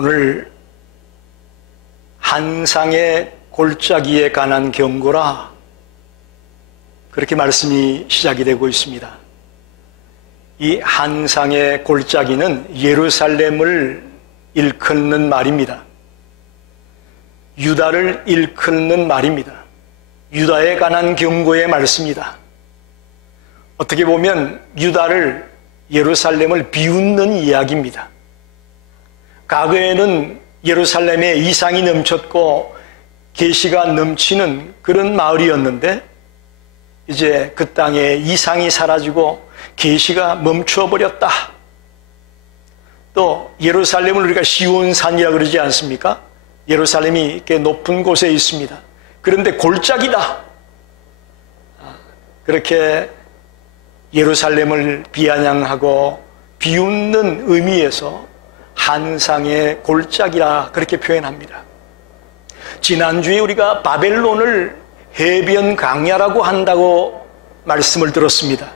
오늘 한상의 골짜기에 관한 경고라 그렇게 말씀이 시작이 되고 있습니다. 이 한상의 골짜기는 예루살렘을 일컫는 말입니다. 유다를 일컫는 말입니다. 유다에 관한 경고의 말씀이다. 어떻게 보면 유다를, 예루살렘을 비웃는 이야기입니다. 과거에는 예루살렘에 이상이 넘쳤고 계시가 넘치는 그런 마을이었는데 이제 그 땅에 이상이 사라지고 계시가 멈춰버렸다. 또 예루살렘을 우리가 시온산이라 그러지 않습니까? 예루살렘이 이렇게 높은 곳에 있습니다. 그런데 골짜기다. 그렇게 예루살렘을 비아냥하고 비웃는 의미에서 한상의 골짜기라 그렇게 표현합니다. 지난주에 우리가 바벨론을 해변 강야라고 한다고 말씀을 들었습니다.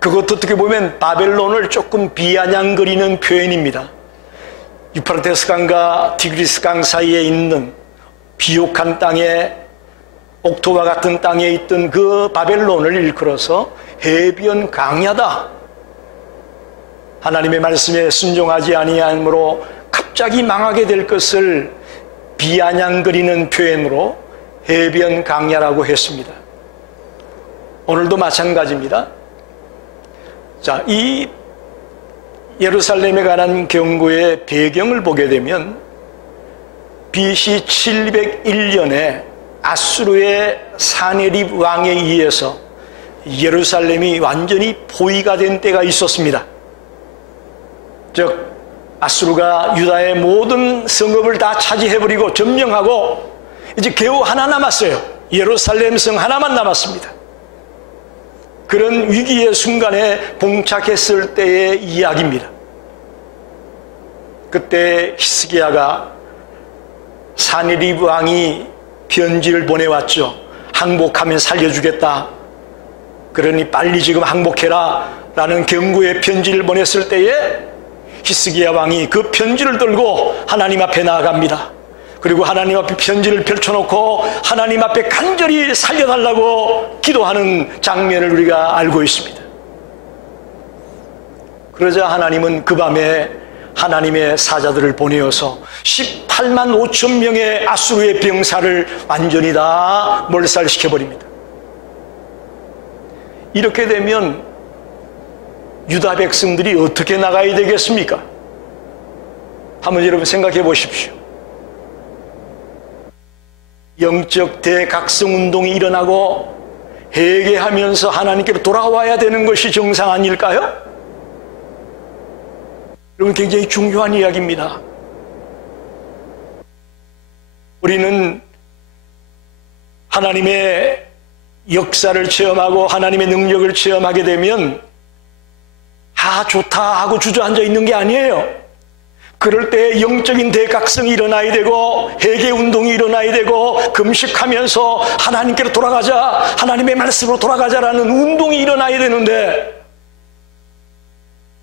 그것도 어떻게 보면 바벨론을 조금 비아냥거리는 표현입니다. 유프라테스 강과 티그리스 강 사이에 있는 비옥한 땅에, 옥토와 같은 땅에 있던 그 바벨론을 일컬어서 해변 강야다. 하나님의 말씀에 순종하지 아니함으로 갑자기 망하게 될 것을 비아냥거리는 표현으로 해변 강야라고 했습니다. 오늘도 마찬가지입니다. 자, 이 예루살렘에 관한 경고의 배경을 보게 되면 BC 701년에 아수르의 사네립 왕에 의해서 예루살렘이 완전히 포위가 된 때가 있었습니다. 즉 아수르가 유다의 모든 성읍을 다 차지해버리고 점령하고 이제 겨우 하나 남았어요. 예루살렘 성 하나만 남았습니다. 그런 위기의 순간에 봉착했을 때의 이야기입니다. 그때 히스기야가 사네립 왕이 편지를 보내왔죠. 항복하면 살려주겠다. 그러니 빨리 지금 항복해라 라는 경고의 편지를 보냈을 때에 히스기야 왕이 그 편지를 들고 하나님 앞에 나아갑니다. 그리고 하나님 앞에 편지를 펼쳐놓고 하나님 앞에 간절히 살려달라고 기도하는 장면을 우리가 알고 있습니다. 그러자 하나님은 그 밤에 하나님의 사자들을 보내어서 18만 5천 명의 아수르의 병사를 완전히 다 몰살시켜버립니다. 이렇게 되면 유다 백성들이 어떻게 나가야 되겠습니까? 한번 여러분 생각해 보십시오. 영적 대각성 운동이 일어나고 회개하면서 하나님께로 돌아와야 되는 것이 정상 아닐까요? 여러분, 굉장히 중요한 이야기입니다. 우리는 하나님의 역사를 체험하고 하나님의 능력을 체험하게 되면 좋다 하고 주저앉아 있는 게 아니에요. 그럴 때 영적인 대각성이 일어나야 되고 회개운동이 일어나야 되고 금식하면서 하나님께로 돌아가자, 하나님의 말씀으로 돌아가자라는 운동이 일어나야 되는데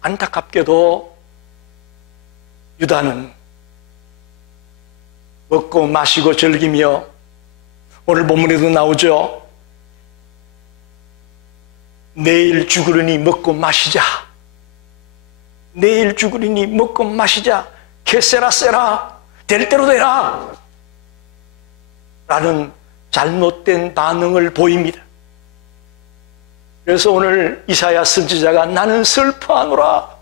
안타깝게도 유다는 먹고 마시고 즐기며, 오늘 본문에도 나오죠. 내일 죽으려니 먹고 마시자. 내일 죽으리니 먹고 마시자. 개세라 세라. 될 대로 되라. 라는 잘못된 반응을 보입니다. 그래서 오늘 이사야 선지자가 나는 슬퍼하노라.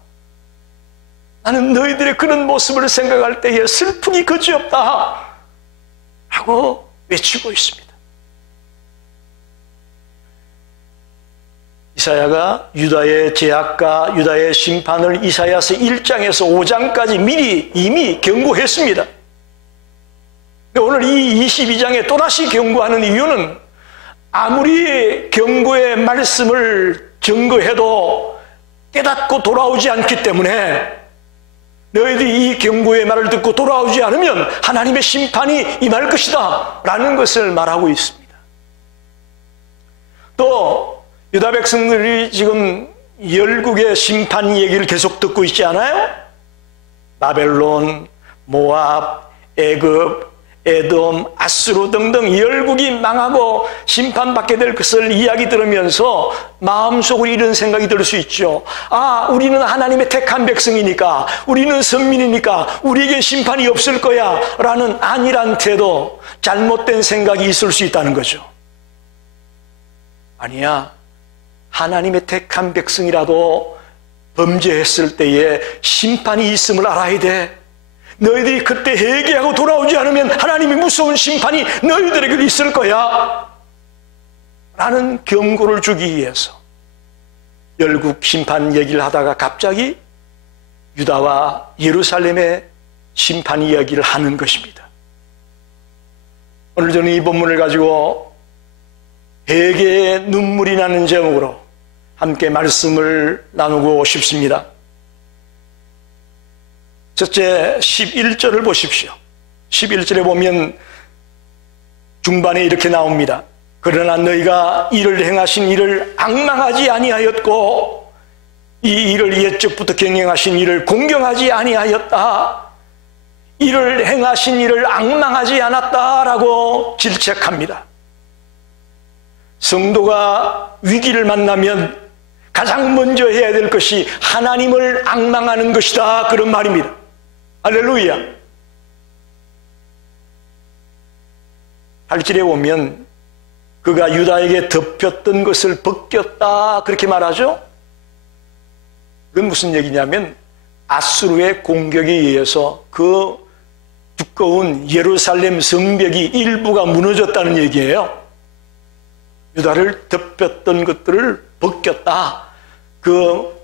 나는 너희들의 그런 모습을 생각할 때에 슬프기 그지없다. 라고 외치고 있습니다. 이사야가 유다의 죄악과 유다의 심판을 이사야서 1장에서 5장까지 미리 이미 경고했습니다. 근데 오늘 이 22장에 또다시 경고하는 이유는 아무리 경고의 말씀을 증거해도 깨닫고 돌아오지 않기 때문에 너희들이 이 경고의 말을 듣고 돌아오지 않으면 하나님의 심판이 임할 것이다 라는 것을 말하고 있습니다. 또 유다 백성들이 지금 열국의 심판 얘기를 계속 듣고 있지 않아요? 바벨론, 모압, 애굽, 에돔, 아수르 등등 열국이 망하고 심판받게 될 것을 이야기 들으면서 마음속으로 이런 생각이 들 수 있죠. 아, 우리는 하나님의 택한 백성이니까, 우리는 선민이니까 우리에게 심판이 없을 거야 라는 안일한 태도, 잘못된 생각이 있을 수 있다는 거죠. 아니야. 하나님의 택한 백성이라도 범죄했을 때에 심판이 있음을 알아야 돼. 너희들이 그때 회개하고 돌아오지 않으면 하나님이 무서운 심판이 너희들에게 있을 거야 라는 경고를 주기 위해서 열국 심판 얘기를 하다가 갑자기 유다와 예루살렘의 심판 이야기를 하는 것입니다. 오늘 저는 이 본문을 가지고 회개의 눈물이 나는 제목으로 함께 말씀을 나누고 싶습니다. 첫째, 11절을 보십시오. 11절에 보면 중반에 이렇게 나옵니다. 그러나 너희가 이를 행하신 이를 앙망하지 아니하였고 이 일을 옛적부터 경영하신 이를 공경하지 아니하였다. 이를 행하신 이를 앙망하지 않았다라고 질책합니다. 성도가 위기를 만나면 가장 먼저 해야 될 것이 하나님을 앙망하는 것이다, 그런 말입니다. 할렐루야. 8절에 보면 그가 유다에게 덮였던 것을 벗겼다 그렇게 말하죠. 그건 무슨 얘기냐면 아수르의 공격에 의해서 그 두꺼운 예루살렘 성벽이 일부가 무너졌다는 얘기예요. 유다를 덮였던 것들을 벗겼다. 그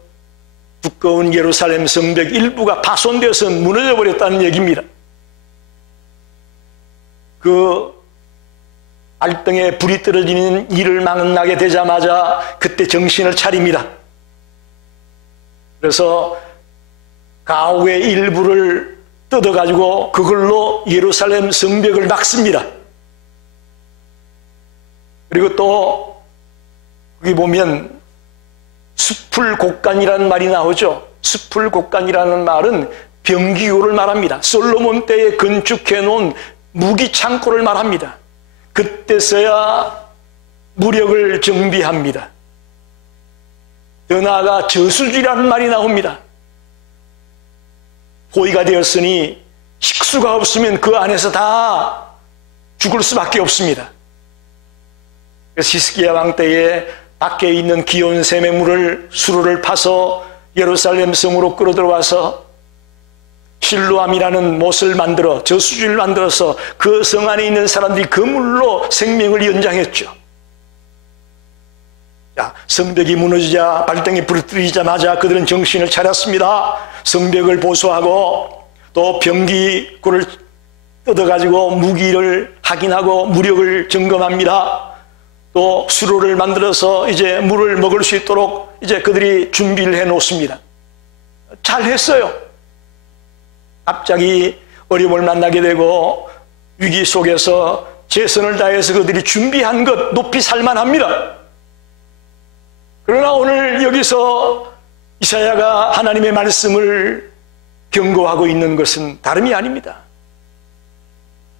두꺼운 예루살렘 성벽 일부가 파손되어서 무너져 버렸다는 얘기입니다. 그 발등에 불이 떨어지는 일을 만나게 되자마자 그때 정신을 차립니다. 그래서 가옥의 일부를 뜯어가지고 그걸로 예루살렘 성벽을 막습니다. 그리고 또 거기 보면 숲풀곡간이라는 말이 나오죠. 숲풀곡간이라는 말은 병기호를 말합니다. 솔로몬 때에 건축해 놓은 무기창고를 말합니다. 그때서야 무력을 정비합니다. 더 나아가 저수지라는 말이 나옵니다. 호위가 되었으니 식수가 없으면 그 안에서 다 죽을 수밖에 없습니다. 그래서 히스기야 왕 때에 밖에 있는 기온 샘의 물을 수로를 파서 예루살렘 성으로 끌어들어와서 실로암이라는 못을 만들어 저수지를 만들어서 그 성 안에 있는 사람들이 그 물로 생명을 연장했죠. 자, 성벽이 무너지자 발등에 불을 들이자마자 그들은 정신을 차렸습니다. 성벽을 보수하고 또 병기구를 뜯어가지고 무기를 확인하고 무력을 점검합니다. 또 수로를 만들어서 이제 물을 먹을 수 있도록 이제 그들이 준비를 해 놓습니다. 잘했어요. 갑자기 어려움을 만나게 되고 위기 속에서 최선을 다해서 그들이 준비한 것 높이 살만합니다. 그러나 오늘 여기서 이사야가 하나님의 말씀을 경고하고 있는 것은 다름이 아닙니다.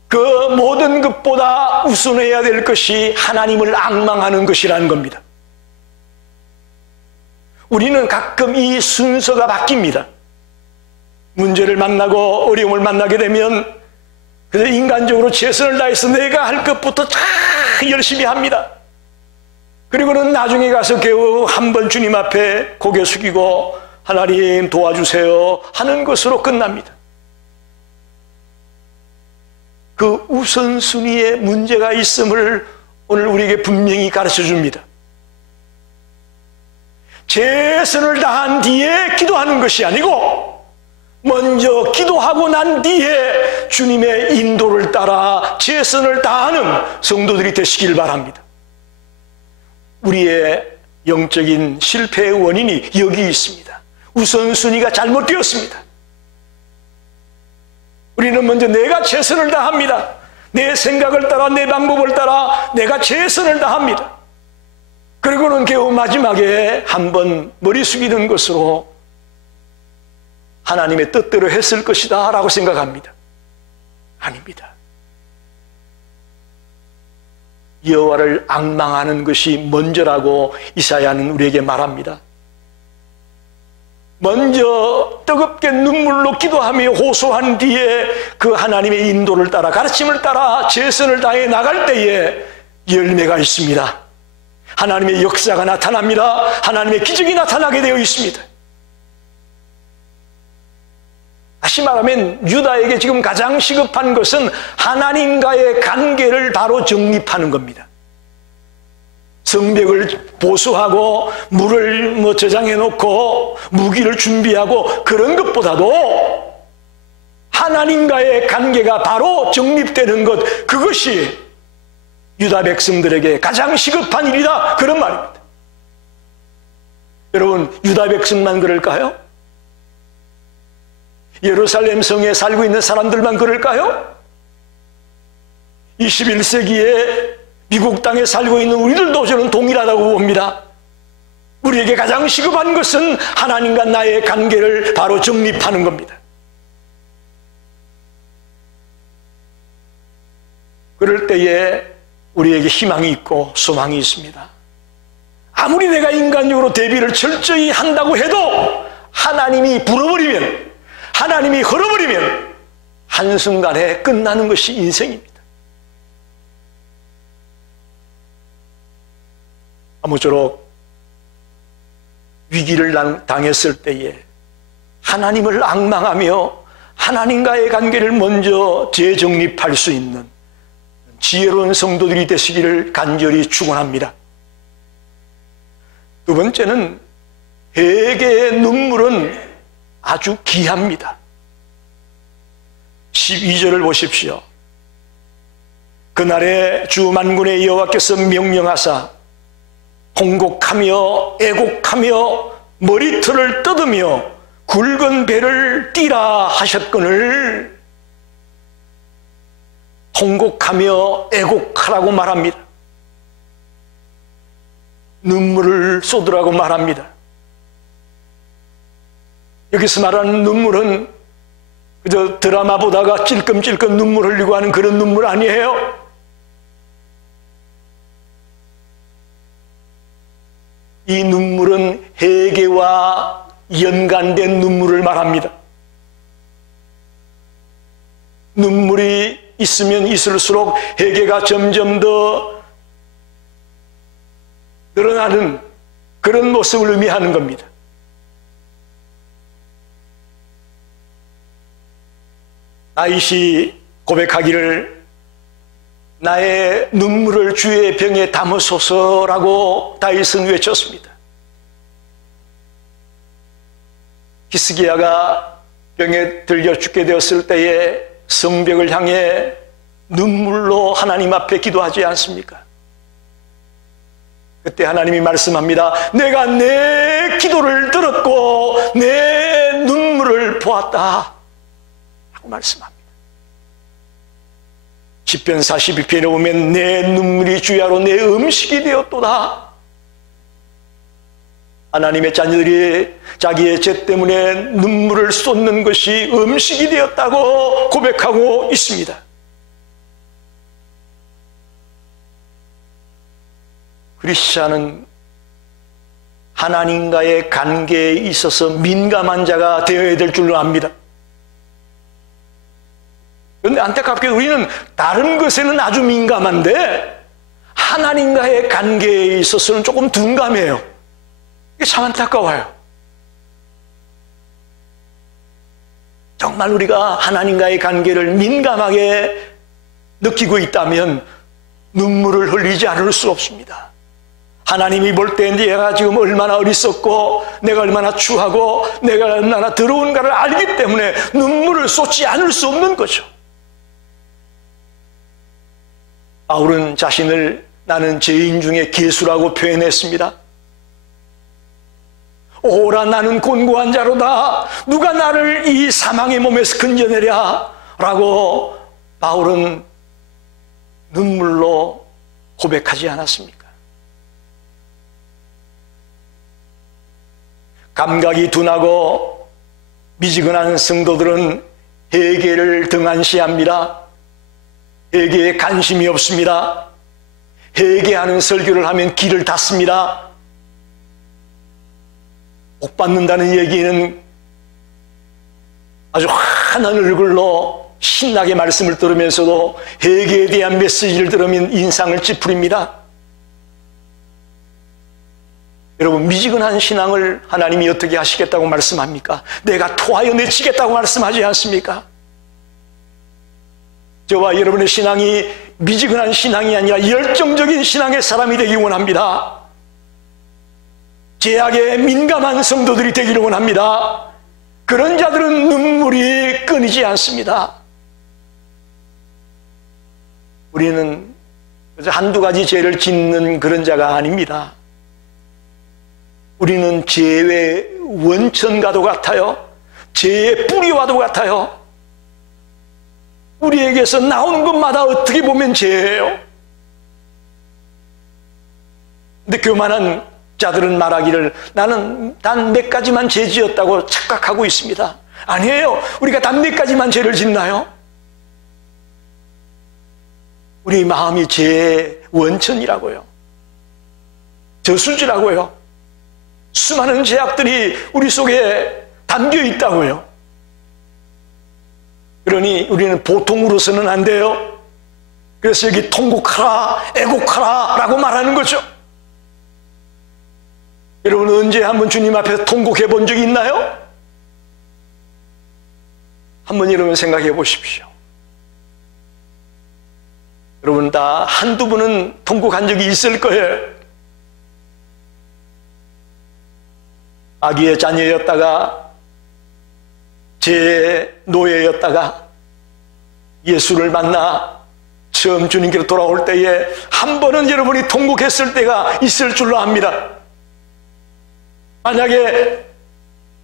그 모든 것보다 우선해야 될 것이 하나님을 앙망하는 것이라는 겁니다. 우리는 가끔 이 순서가 바뀝니다. 문제를 만나고 어려움을 만나게 되면 그래서 인간적으로 최선을 다해서 내가 할 것부터 다 열심히 합니다. 그리고는 나중에 가서 겨우 한번 주님 앞에 고개 숙이고 하나님 도와주세요 하는 것으로 끝납니다. 그 우선순위에 문제가 있음을 오늘 우리에게 분명히 가르쳐 줍니다. 최선을 다한 뒤에 기도하는 것이 아니고 먼저 기도하고 난 뒤에 주님의 인도를 따라 최선을 다하는 성도들이 되시길 바랍니다. 우리의 영적인 실패의 원인이 여기 있습니다. 우선순위가 잘못되었습니다. 우리는 먼저 내가 최선을 다합니다. 내 생각을 따라 내 방법을 따라 내가 최선을 다합니다. 그리고는 겨우 마지막에 한번 머리 숙이는 것으로 하나님의 뜻대로 했을 것이다 라고 생각합니다. 아닙니다. 여호와를 앙망하는 것이 먼저라고 이사야는 우리에게 말합니다. 먼저 뜨겁게 눈물로 기도하며 호소한 뒤에 그 하나님의 인도를 따라, 가르침을 따라 최선을 다해 나갈 때에 열매가 있습니다. 하나님의 역사가 나타납니다. 하나님의 기적이 나타나게 되어 있습니다. 다시 말하면 유다에게 지금 가장 시급한 것은 하나님과의 관계를 바로 정립하는 겁니다. 성벽을 보수하고 물을 저장해 놓고 무기를 준비하고 그런 것보다도 하나님과의 관계가 바로 정립되는 것, 그것이 유다 백성들에게 가장 시급한 일이다, 그런 말입니다. 여러분, 유다 백성만 그럴까요? 예루살렘 성에 살고 있는 사람들만 그럴까요? 21세기에 미국 땅에 살고 있는 우리들도 저는 동일하다고 봅니다. 우리에게 가장 시급한 것은 하나님과 나의 관계를 바로 정립하는 겁니다. 그럴 때에 우리에게 희망이 있고 소망이 있습니다. 아무리 내가 인간적으로 대비를 철저히 한다고 해도 하나님이 불어버리면, 하나님이 흘러버리면 한순간에 끝나는 것이 인생입니다. 아무쪼록 위기를 당했을 때에 하나님을 앙망하며 하나님과의 관계를 먼저 재정립할 수 있는 지혜로운 성도들이 되시기를 간절히 축원합니다. 두 번째는, 회개의 눈물은 아주 귀합니다. 12절을 보십시오. 그날에 주 만군의 여호와께서 명령하사 통곡하며 애곡하며 머리털을 뜯으며 굵은 배를 띠라 하셨거늘, 통곡하며 애곡하라고 말합니다. 눈물을 쏟으라고 말합니다. 여기서 말하는 눈물은 그저 드라마 보다가 찔끔찔끔 눈물 흘리고 하는 그런 눈물 아니에요. 이 눈물은 회개와 연관된 눈물을 말합니다. 눈물이 있으면 있을수록 회개가 점점 더 늘어나는 그런 모습을 의미하는 겁니다. 다윗이 고백하기를 나의 눈물을 주의 병에 담으소서라고 다윗은 외쳤습니다. 히스기야가 병에 들려 죽게 되었을 때에 성벽을 향해 눈물로 하나님 앞에 기도하지 않습니까? 그때 하나님이 말씀합니다. 내가 내 기도를 들었고 내 눈물을 보았다 라고 말씀합니다. 시편 42편에 보면 내 눈물이 주야로 내 음식이 되었도다. 하나님의 자녀들이 자기의 죄 때문에 눈물을 쏟는 것이 음식이 되었다고 고백하고 있습니다. 크리스찬은 하나님과의 관계에 있어서 민감한 자가 되어야 될 줄로 압니다. 그런데 안타깝게도 우리는 다른 것에는 아주 민감한데 하나님과의 관계에 있어서는 조금 둔감해요. 이게 참 안타까워요. 정말 우리가 하나님과의 관계를 민감하게 느끼고 있다면 눈물을 흘리지 않을 수 없습니다. 하나님이 볼 때 내가 지금 얼마나 어리석고 내가 얼마나 추하고 내가 얼마나 더러운가를 알기 때문에 눈물을 쏟지 않을 수 없는 거죠. 바울은 자신을 나는 죄인 중에 괴수라고 표현했습니다. 오라 나는 곤고한 자로다. 누가 나를 이 사망의 몸에서 건져내랴 라고 바울은 눈물로 고백하지 않았습니까? 감각이 둔하고 미지근한 성도들은 회개를 등한시합니다. 회개에 관심이 없습니다. 회개하는 설교를 하면 길을 닫습니다. 복 받는다는 얘기는 아주 환한 얼굴로 신나게 말씀을 들으면서도 회개에 대한 메시지를 들으면 인상을 찌푸립니다. 여러분, 미지근한 신앙을 하나님이 어떻게 하시겠다고 말씀합니까? 내가 토하여 내치겠다고 말씀하지 않습니까? 저와 여러분의 신앙이 미지근한 신앙이 아니라 열정적인 신앙의 사람이 되기 원합니다. 죄악에 민감한 성도들이 되기를 원합니다. 그런 자들은 눈물이 끊이지 않습니다. 우리는 한두 가지 죄를 짓는 그런 자가 아닙니다. 우리는 죄의 원천과도 같아요. 죄의 뿌리와도 같아요. 우리에게서 나오는 것마다 어떻게 보면 죄예요. 근데 교만한 자들은 말하기를 나는 단 몇 가지만 죄 지었다고 착각하고 있습니다. 아니에요. 우리가 단 몇 가지만 죄를 짓나요? 우리 마음이 죄의 원천이라고요. 저수지라고요. 수많은 죄악들이 우리 속에 담겨 있다고요. 그러니 우리는 보통으로서는 안 돼요. 그래서 여기 통곡하라, 애곡하라 라고 말하는 거죠. 여러분, 언제 한번 주님 앞에서 통곡해 본 적이 있나요? 한번 여러분 생각해 보십시오. 여러분 다 한두 번은 통곡한 적이 있을 거예요. 아기의 자녀였다가 죄의 노예였다가 예수를 만나 처음 주님께로 돌아올 때에 한 번은 여러분이 통곡했을 때가 있을 줄로 압니다. 만약에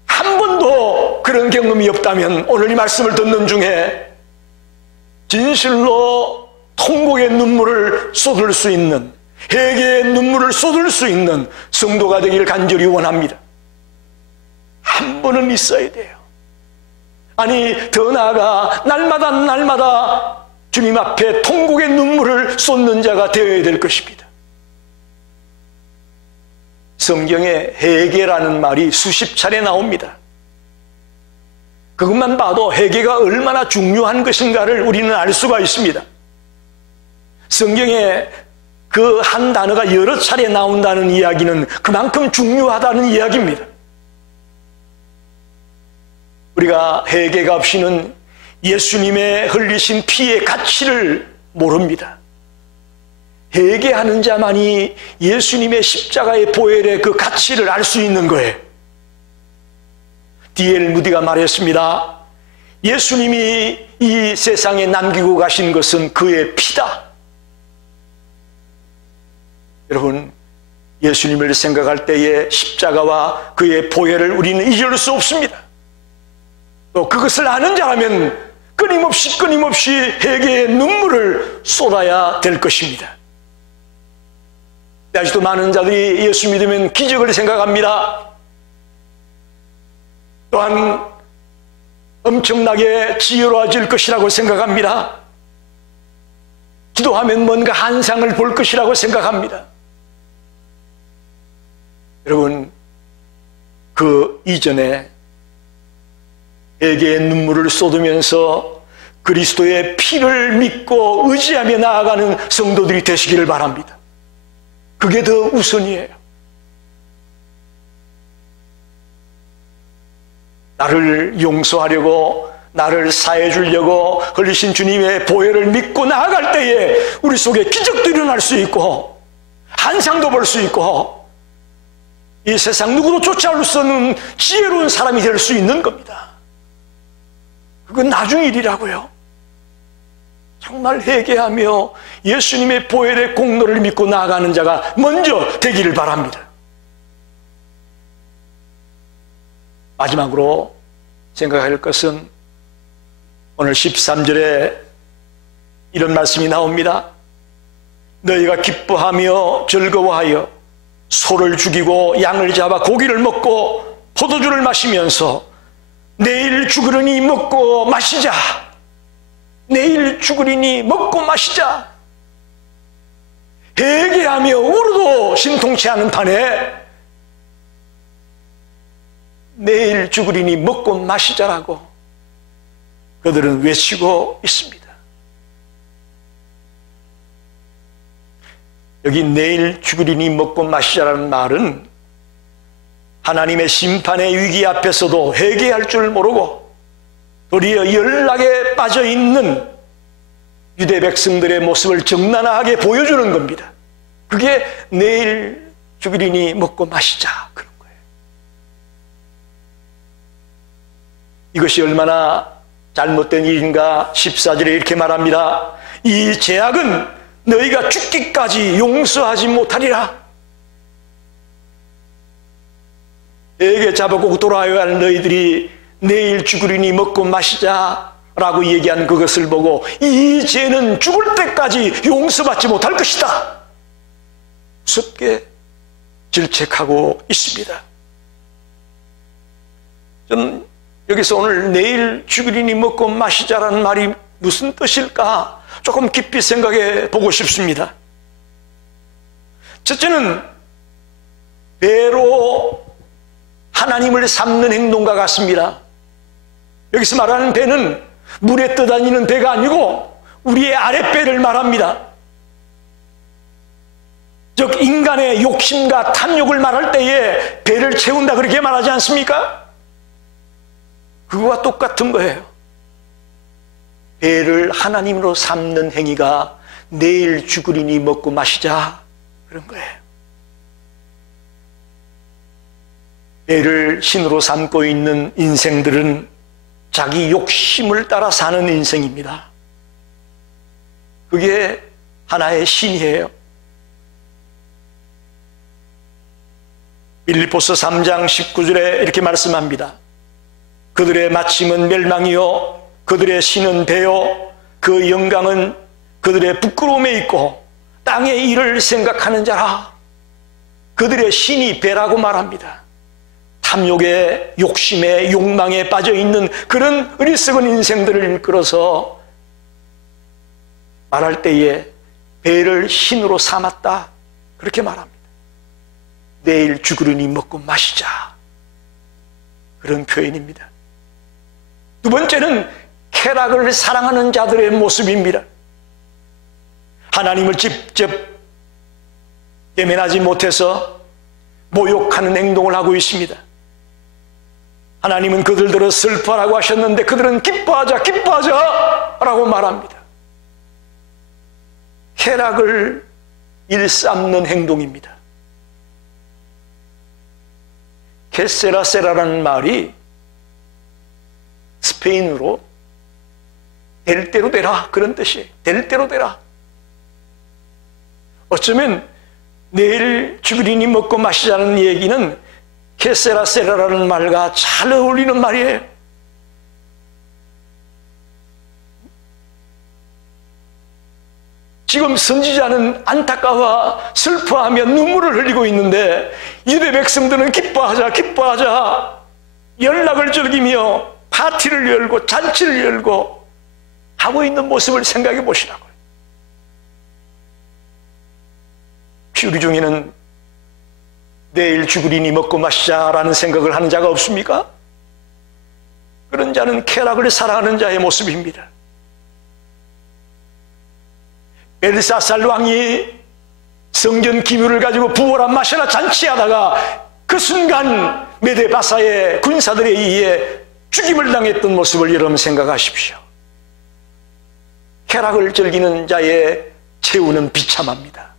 한 번도 그런 경험이 없다면 오늘 이 말씀을 듣는 중에 진실로 통곡의 눈물을 쏟을 수 있는, 회개의 눈물을 쏟을 수 있는 성도가 되기를 간절히 원합니다. 한 번은 있어야 돼요. 아니, 더 나아가 날마다 주님 앞에 통곡의 눈물을 쏟는 자가 되어야 될 것입니다. 성경에 회개라는 말이 수십 차례 나옵니다. 그것만 봐도 회개가 얼마나 중요한 것인가를 우리는 알 수가 있습니다. 성경에 그 한 단어가 여러 차례 나온다는 이야기는 그만큼 중요하다는 이야기입니다. 우리가 회개가 없이는 예수님의 흘리신 피의 가치를 모릅니다. 회개하는 자만이 예수님의 십자가의 보혈의 그 가치를 알 수 있는 거예요. D.L. 무디가 말했습니다. 예수님이 이 세상에 남기고 가신 것은 그의 피다. 여러분, 예수님을 생각할 때에 십자가와 그의 보혈을 우리는 잊을 수 없습니다. 또 그것을 아는 자라면 끊임없이 회개의 눈물을 쏟아야 될 것입니다. 아직도 많은 자들이 예수 믿으면 기적을 생각합니다. 또한 엄청나게 지혜로워질 것이라고 생각합니다. 기도하면 뭔가 한상을 볼 것이라고 생각합니다. 여러분, 그 이전에 회개의 눈물을 쏟으면서 그리스도의 피를 믿고 의지하며 나아가는 성도들이 되시기를 바랍니다. 그게 더 우선이에요. 나를 용서하려고, 나를 사해 주려고 흘리신 주님의 보혈을 믿고 나아갈 때에 우리 속에 기적도 일어날 수 있고 한상도 볼 수 있고 이 세상 누구도 쫓아올 수 없는 지혜로운 사람이 될 수 있는 겁니다. 그건 나중 일이라고요. 정말 회개하며 예수님의 보혈의 공로를 믿고 나아가는 자가 먼저 되기를 바랍니다. 마지막으로 생각할 것은 오늘 13절에 이런 말씀이 나옵니다. 너희가 기뻐하며 즐거워하여 소를 죽이고 양을 잡아 고기를 먹고 포도주를 마시면서 내일 죽으려니 먹고 마시자. 내일 죽으리니 먹고 마시자. 회개하며 울어도 신통치 않은 판에 내일 죽으리니 먹고 마시자라고 그들은 외치고 있습니다. 여기 내일 죽으리니 먹고 마시자라는 말은 하나님의 심판의 위기 앞에서도 회개할 줄 모르고 도리어 연락에 빠져 있는 유대 백성들의 모습을 적나라하게 보여주는 겁니다. 그게 내일 죽으리니 먹고 마시자 그런 거예요. 이것이 얼마나 잘못된 일인가 14절에 이렇게 말합니다. 이 죄악은 너희가 죽기까지 용서하지 못하리라. 내게 잡아고 돌아와야 할 너희들이 내일 죽으리니 먹고 마시자라고 얘기한 그것을 보고 이 죄는 죽을 때까지 용서받지 못할 것이다. 무섭게 질책하고 있습니다. 좀 여기서 오늘 내일 죽으리니 먹고 마시자라는 말이 무슨 뜻일까 조금 깊이 생각해 보고 싶습니다. 첫째는 배로 하나님을 삼는 행동과 같습니다. 여기서 말하는 배는 물에 떠다니는 배가 아니고 우리의 아랫배를 말합니다. 즉 인간의 욕심과 탐욕을 말할 때에 배를 채운다 그렇게 말하지 않습니까? 그거와 똑같은 거예요. 배를 하나님으로 삼는 행위가 내일 죽으리니 먹고 마시자 그런 거예요. 배를 신으로 삼고 있는 인생들은 자기 욕심을 따라 사는 인생입니다. 그게 하나의 신이에요. 빌립보서 3장 19절에 이렇게 말씀합니다. 그들의 마침은 멸망이요 그들의 신은 배요 그 영광은 그들의 부끄러움에 있고 땅의 일을 생각하는 자라. 그들의 신이 배라고 말합니다. 탐욕에 욕심에 욕망에 빠져있는 그런 어리석은 인생들을 이끌어서 말할 때에 배를 신으로 삼았다 그렇게 말합니다. 내일 죽으려니 먹고 마시자 그런 표현입니다. 두 번째는 쾌락을 사랑하는 자들의 모습입니다. 하나님을 직접 대면하지 못해서 모욕하는 행동을 하고 있습니다. 하나님은 그들들을 슬퍼하라고 하셨는데 그들은 기뻐하자 기뻐하자 라고 말합니다. 쾌락을 일삼는 행동입니다. 게세라세라라는 말이 스페인어로 될 대로 되라 그런 뜻이에요. 될 대로 되라. 어쩌면 내일 죽으리니 먹고 마시자는 얘기는 게세라세라라는 말과 잘 어울리는 말이에요. 지금 선지자는 안타까워 슬퍼하며 눈물을 흘리고 있는데 유대 백성들은 기뻐하자 기뻐하자 연락을 즐기며 파티를 열고 잔치를 열고 하고 있는 모습을 생각해 보시라고요. 혹시 우리 중에는 내일 죽으리니 먹고 마시자라는 생각을 하는 자가 없습니까? 그런 자는 쾌락을 사랑하는 자의 모습입니다. 벨사살 왕이 성전 기물을 가지고 부어라 마셔라 잔치하다가 그 순간 메데바사의 군사들에 의해 죽임을 당했던 모습을 여러분 생각하십시오. 쾌락을 즐기는 자의 최후는 비참합니다.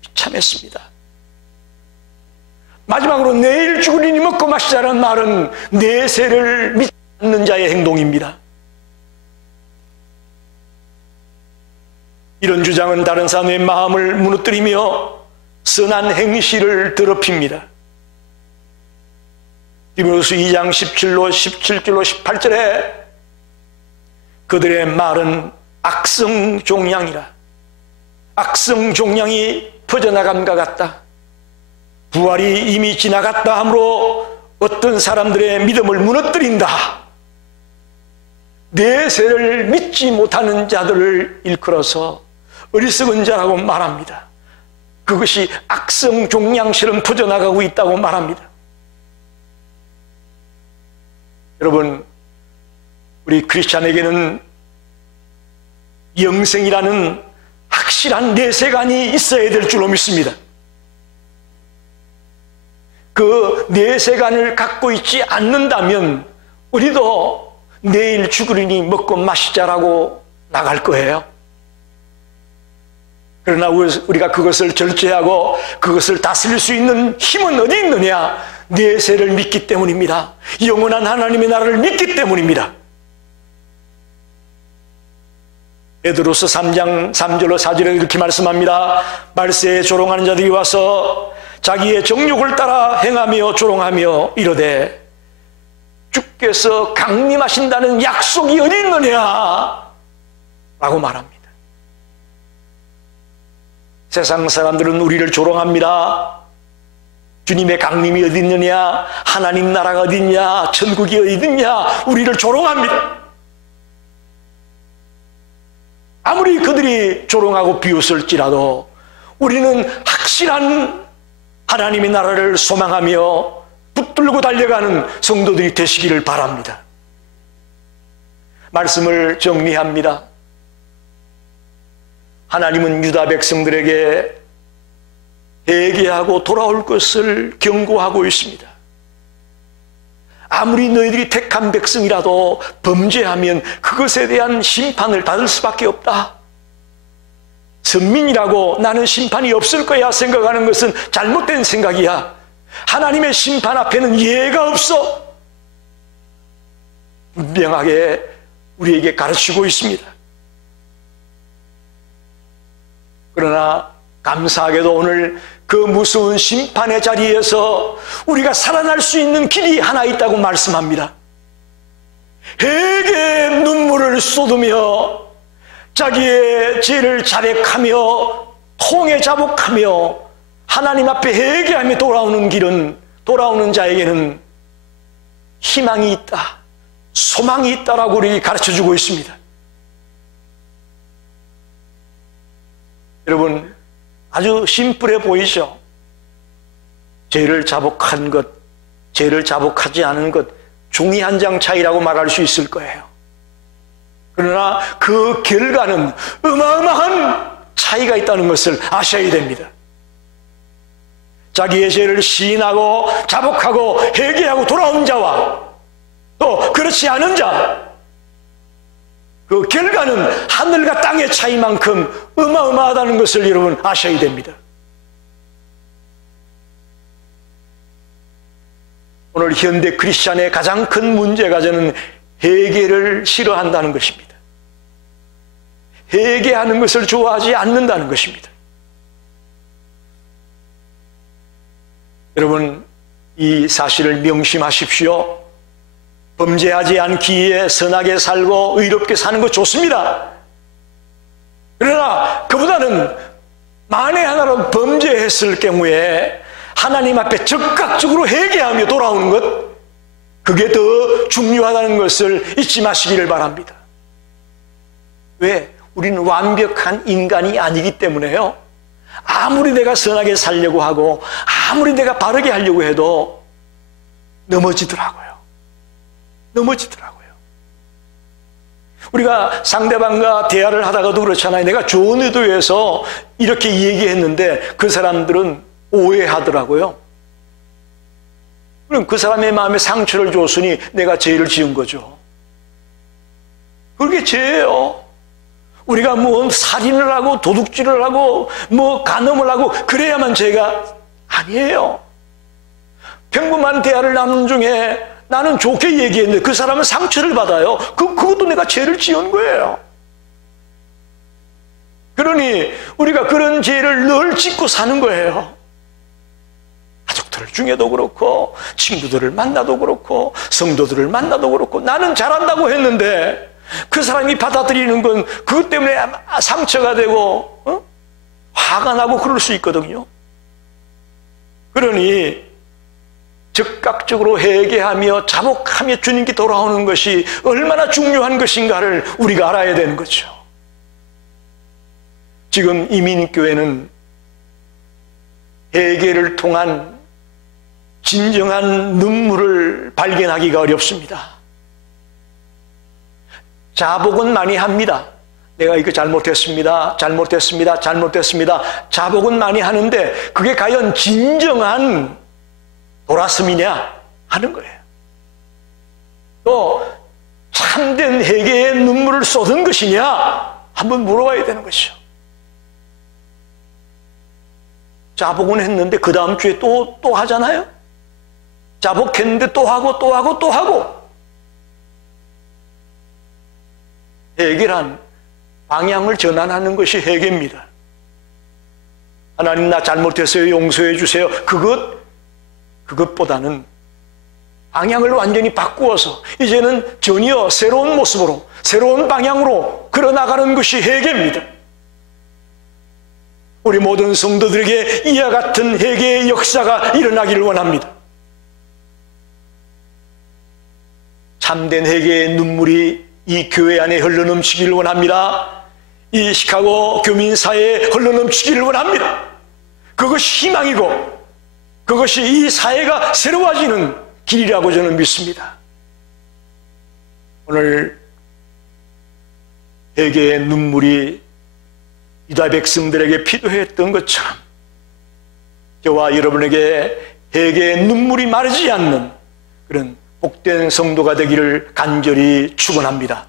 비참했습니다. 마지막으로 내일 죽으리니 먹고 마시자는 말은 내세를 믿지 않는 자의 행동입니다. 이런 주장은 다른 사람의 마음을 무너뜨리며 선한 행실을 더럽힙니다. 디모데후서 2장 17절로 18절에 그들의 말은 악성 종양이라. 악성 종양이 퍼져나감과 같다. 부활이 이미 지나갔다 하므로 어떤 사람들의 믿음을 무너뜨린다. 내세를 믿지 못하는 자들을 일컬어서 어리석은 자라고 말합니다. 그것이 악성 종양처럼 퍼져나가고 있다고 말합니다. 여러분, 우리 크리스찬에게는 영생이라는 확실한 내세관이 있어야 될 줄로 믿습니다. 그 내세관을 갖고 있지 않는다면 우리도 내일 죽으리니 먹고 마시자라고 나갈 거예요. 그러나 우리가 그것을 절제하고 그것을 다스릴 수 있는 힘은 어디 있느냐? 내세를 믿기 때문입니다. 영원한 하나님의 나라를 믿기 때문입니다. 베드로서 3장 3절로 4절에 이렇게 말씀합니다. 말세에 조롱하는 자들이 와서 자기의 정욕을 따라 행하며 조롱하며 이르되 주께서 강림하신다는 약속이 어디 있느냐? 라고 말합니다. 세상 사람들은 우리를 조롱합니다. 주님의 강림이 어디 있느냐? 하나님 나라가 어디 있냐? 천국이 어디 있냐? 우리를 조롱합니다. 아무리 그들이 조롱하고 비웃을지라도 우리는 확실한 하나님의 나라를 소망하며 붙들고 달려가는 성도들이 되시기를 바랍니다. 말씀을 정리합니다. 하나님은 유다 백성들에게 회개하고 돌아올 것을 경고하고 있습니다. 아무리 너희들이 택한 백성이라도 범죄하면 그것에 대한 심판을 받을 수밖에 없다. 선민이라고 나는 심판이 없을 거야 생각하는 것은 잘못된 생각이야. 하나님의 심판 앞에는 예외가 없어. 분명하게 우리에게 가르치고 있습니다. 그러나 감사하게도 오늘 그 무서운 심판의 자리에서 우리가 살아날 수 있는 길이 하나 있다고 말씀합니다. 회개의 눈물을 쏟으며 자기의 죄를 자백하며 통에 자복하며 하나님 앞에 회개하며 돌아오는 자에게는 희망이 있다, 소망이 있다라고 우리에게 가르쳐주고 있습니다. 여러분, 아주 심플해 보이죠? 죄를 자복한 것, 죄를 자복하지 않은 것, 종이 한 장 차이라고 말할 수 있을 거예요. 그러나 그 결과는 어마어마한 차이가 있다는 것을 아셔야 됩니다. 자기의 죄를 시인하고 자복하고 회개하고 돌아온 자와 또 그렇지 않은 자, 그 결과는 하늘과 땅의 차이만큼 어마어마하다는 것을 여러분 아셔야 됩니다. 오늘 현대 크리스찬의 가장 큰 문제가 저는 회개를 싫어한다는 것입니다. 회개하는 것을 좋아하지 않는다는 것입니다. 여러분, 이 사실을 명심하십시오. 범죄하지 않기에 선하게 살고 의롭게 사는 것 좋습니다. 그러나 그보다는 만에 하나로 범죄했을 경우에 하나님 앞에 적극적으로 회개하며 돌아오는 것, 그게 더 중요하다는 것을 잊지 마시기를 바랍니다. 왜? 우리는 완벽한 인간이 아니기 때문에요. 아무리 내가 선하게 살려고 하고 아무리 내가 바르게 하려고 해도 넘어지더라고요. 우리가 상대방과 대화를 하다가도 그렇잖아요. 내가 좋은 의도에서 이렇게 얘기했는데 그 사람들은 오해하더라고요. 그럼 그 사람의 마음에 상처를 줬으니 내가 죄를 지은 거죠. 그게 죄예요. 우리가 뭐 살인을 하고 도둑질을 하고 뭐 간음을 하고 그래야만 죄가 아니에요. 평범한 대화를 나누는 중에 나는 좋게 얘기했는데 그 사람은 상처를 받아요. 그것도 내가 죄를 지은 거예요. 그러니 우리가 그런 죄를 늘 짓고 사는 거예요. 가족들 중에도 그렇고 친구들을 만나도 그렇고 성도들을 만나도 그렇고 나는 잘한다고 했는데 그 사람이 받아들이는 건 그것 때문에 상처가 되고 화가 나고 그럴 수 있거든요. 그러니 즉각적으로 회개하며 자복하며 주님께 돌아오는 것이 얼마나 중요한 것인가를 우리가 알아야 되는 거죠. 지금 이민교회는 회개를 통한 진정한 눈물을 발견하기가 어렵습니다. 자복은 많이 합니다. 내가 이거 잘못했습니다. 자복은 많이 하는데 그게 과연 진정한 돌아섬이냐 하는 거예요. 또 참된 회개의 눈물을 쏟은 것이냐 한번 물어봐야 되는 것이죠. 자복은 했는데 그 다음 주에 또 하잖아요. 자복했는데 또 하고. 회개란 방향을 전환하는 것이 회개입니다. 하나님 나 잘못했어요. 용서해 주세요. 그것보다는 방향을 완전히 바꾸어서 이제는 전혀 새로운 모습으로 새로운 방향으로 걸어나가는 것이 회개입니다. 우리 모든 성도들에게 이와 같은 회개의 역사가 일어나기를 원합니다. 참된 회개의 눈물이 이 교회 안에 흘러넘치기를 원합니다. 이 시카고 교민사회에 흘러넘치기를 원합니다. 그것이 희망이고 그것이 이 사회가 새로워지는 길이라고 저는 믿습니다. 오늘 회개의 눈물이 유다 백성들에게 필요했던 것처럼 저와 여러분에게 회개의 눈물이 마르지 않는 그런 복된 성도가 되기를 간절히 축원합니다.